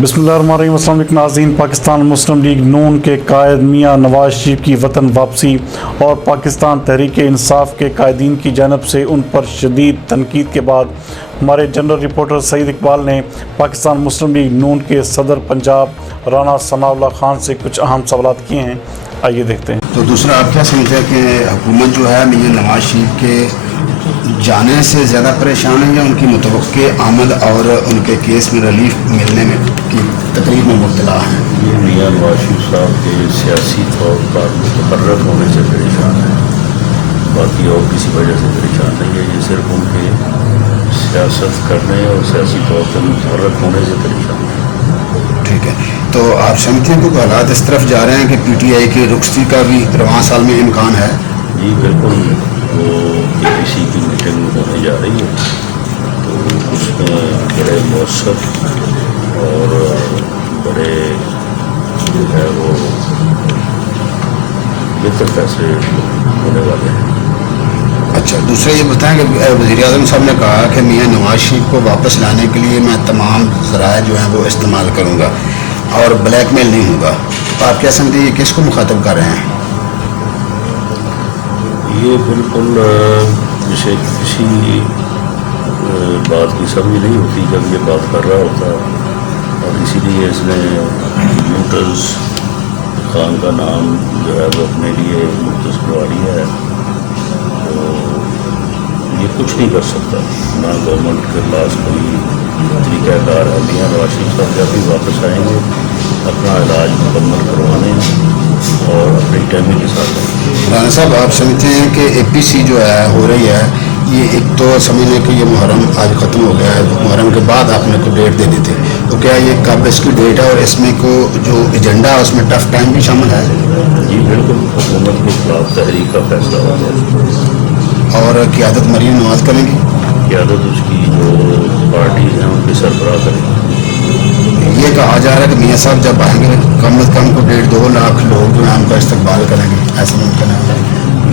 بسم اللہ الرحمن الرحیم۔ السلام علیکم ناظرین۔ پاکستان مسلم لیگ نون کے قائد میاں نواز شریف کی وطن واپسی اور پاکستان تحریک انصاف کے قائدین کی جانب سے ان پر شدید تنقید کے بعد ہمارے جنرل رپورٹر سعید اقبال نے پاکستان مسلم لیگ نون کے صدر پنجاب رانا ثناء اللہ خان سے کچھ اہم سوالات کیے ہیں، آئیے دیکھتے ہیں۔ تو دوسرا آپ کیا سمجھتے ہیں کہ حکومت جو ہے میاں نواز شریف کے جانے سے زیادہ پریشان ہے یا ان کی متوقع آمد اور ان کے کیس میں ریلیف ملنے میں کی تقریب میں مبتلا ہیں؟ یہ میاں نواز شریف صاحب کے سیاسی طور پر متفرق ہونے سے پریشان ہے، باقی اور کسی وجہ سے پریشان نہیں ہے۔ یہ صرف ان کے سیاست کرنے اور سیاسی طور پر متفرق ہونے سے پریشان ہے۔ ٹھیک ہے، تو آپ سمجھتے ہیں کہ حالات اس طرف جا رہے ہیں کہ پی ٹی آئی کی رخصتی کا بھی رواں سال میں امکان ہے؟ جی بالکل، وہ اے پی سی کی میٹنگ ہونے جا رہی ہے، تو اس میں بڑے مؤثر اور بڑے جو ہے وہ بہتر فیصلے ہونے والے ہیں۔ اچھا، دوسرا یہ بتائیں کہ وزیر اعظم صاحب نے کہا کہ میاں نواز شریف کو واپس لانے کے لیے میں تمام ذرائع جو ہیں وہ استعمال کروں گا اور بلیک میل نہیں ہوگا۔ تو آپ کیا سمجھتے ہیں یہ کس کو مخاطب کر رہے ہیں؟ یہ بالکل جسے کسی بات کی سمجھ نہیں ہوتی جب یہ بات کر رہا ہوتا ہے، اور اسی لیے اس نے موٹرز خان کا نام جو ہے وہ اپنے لیے موٹرز کروا لیا ہے۔ تو یہ کچھ نہیں کر سکتا، نہ گورنمنٹ کے پاس کوئی طریقہ کار ہے۔ میاں نواز شریف صاحب جب بھی واپس آئیں گے اپنا علاج مکمل کروانے اور اپنی ٹائمنگ کے ساتھ آئیں۔ رانا صاحب، آپ سمجھتے ہیں کہ اے پی سی جو ہے ہو رہی ہے، یہ ایک تو سمجھ لیں کہ یہ محرم آج ختم ہو گیا ہے، محرم کے بعد آپ نے کو ڈیٹ دینی تھی، تو کیا یہ کب اس کی ڈیٹ ہے اور اس میں کو جو ایجنڈا ہے اس میں ٹف ٹائم بھی شامل ہے؟ جی بالکل، حکومت کے خلاف تحریک کا فیصلہ ہوا ہے اور قیادت مریم نواز کریں گی؟ قیادت اس کی جو پارٹیز ہیں ان کے سربراہ کریں گے۔ یہ کہا جا رہا ہے کہ میاں صاحب جب آئیں گے کم از کم کو 1.5-2 لاکھ لوگ جو ہیں ان کا استقبال کریں گے، ایسا ممکن ہے؟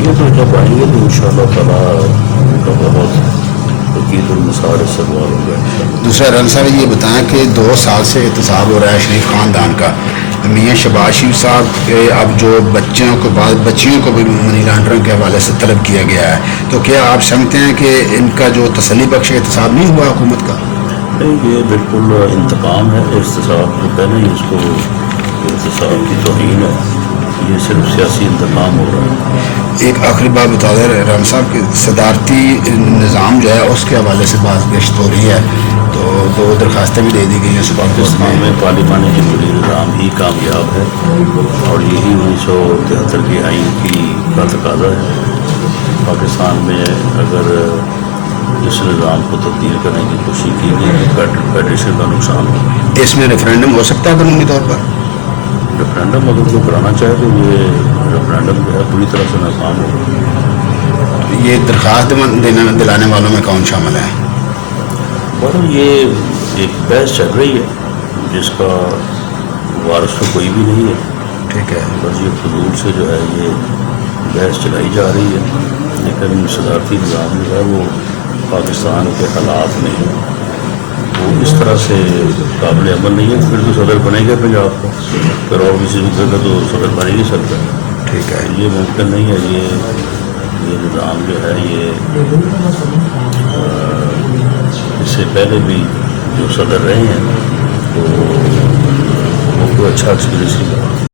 یہ تو جب آئیں گے تو انشاءاللہ تعالیٰ ان کا بہت عقید المسار استقبال ہوگا انشاءاللہ۔ دوسرا رانا صاحب یہ بتائیں کہ 2 سال سے احتساب ہو رہا ہے شریف خاندان کا، میاں شہباز شریف صاحب کے اب جو بچوں کو بعض بچیوں کو بھی منی لانڈرنگ کے حوالے سے طلب کیا گیا ہے، تو کیا آپ سمجھتے ہیں کہ ان کا جو تسلی بخش احتساب نہیں ہوا حکومت کا؟ نہیں، یہ بالکل انتقام ہے۔ احتساب جو پہلے ہی اس کو احتساب کی توہین ہے، یہ صرف سیاسی انتقام ہو رہا ہے۔ ایک آخری بات بتا دیں رانا صاحب کہ صدارتی نظام جو ہے اس کے حوالے سے بات گشت ہو رہی ہے، تو 2 درخواستیں بھی دے دی گئی ہیں سپریم کورٹ پاکستان میں پارلیمانی جمہوری نظام ہی کامیاب ہے اور یہی 1973 کے آئین کا تقاضا ہے۔ پاکستان میں اگر اس نظام کو تبدیل کرنے کی کوشش کی گئی تو فیڈریشن کا نقصان ہو۔ اس میں ریفرینڈم ہو سکتا ہے قانونی طور پر؟ ریفرینڈم اگر کوئی کرانا چاہے تو یہ ریفرینڈم جو ہے پوری طرح سے ناکام ہوگا۔ یہ درخواست دلانے والوں میں کون شامل ہے؟ اور یہ ایک بحث چل رہی ہے جس کا وارث تو کوئی بھی نہیں ہے، ٹھیک ہے، بس یہ فضول سے جو ہے یہ بحث چلائی جا رہی ہے، لیکن صدارتی نظام جو ہے وہ پاکستان کے حالات میں وہ اس طرح سے قابل عمل نہیں ہے۔ پھر تو صدر بنے گا پنجاب کا، پھر اور کسی دوسرے کا تو صدر بن ہی نہیں سکتا۔ ٹھیک ہے، یہ ممکن نہیں ہے۔ یہ نظام جو ہے یہ اس سے پہلے بھی جو صدر رہے ہیں تو وہ کوئی اچھا ایکسپیرینس نہیں رہا۔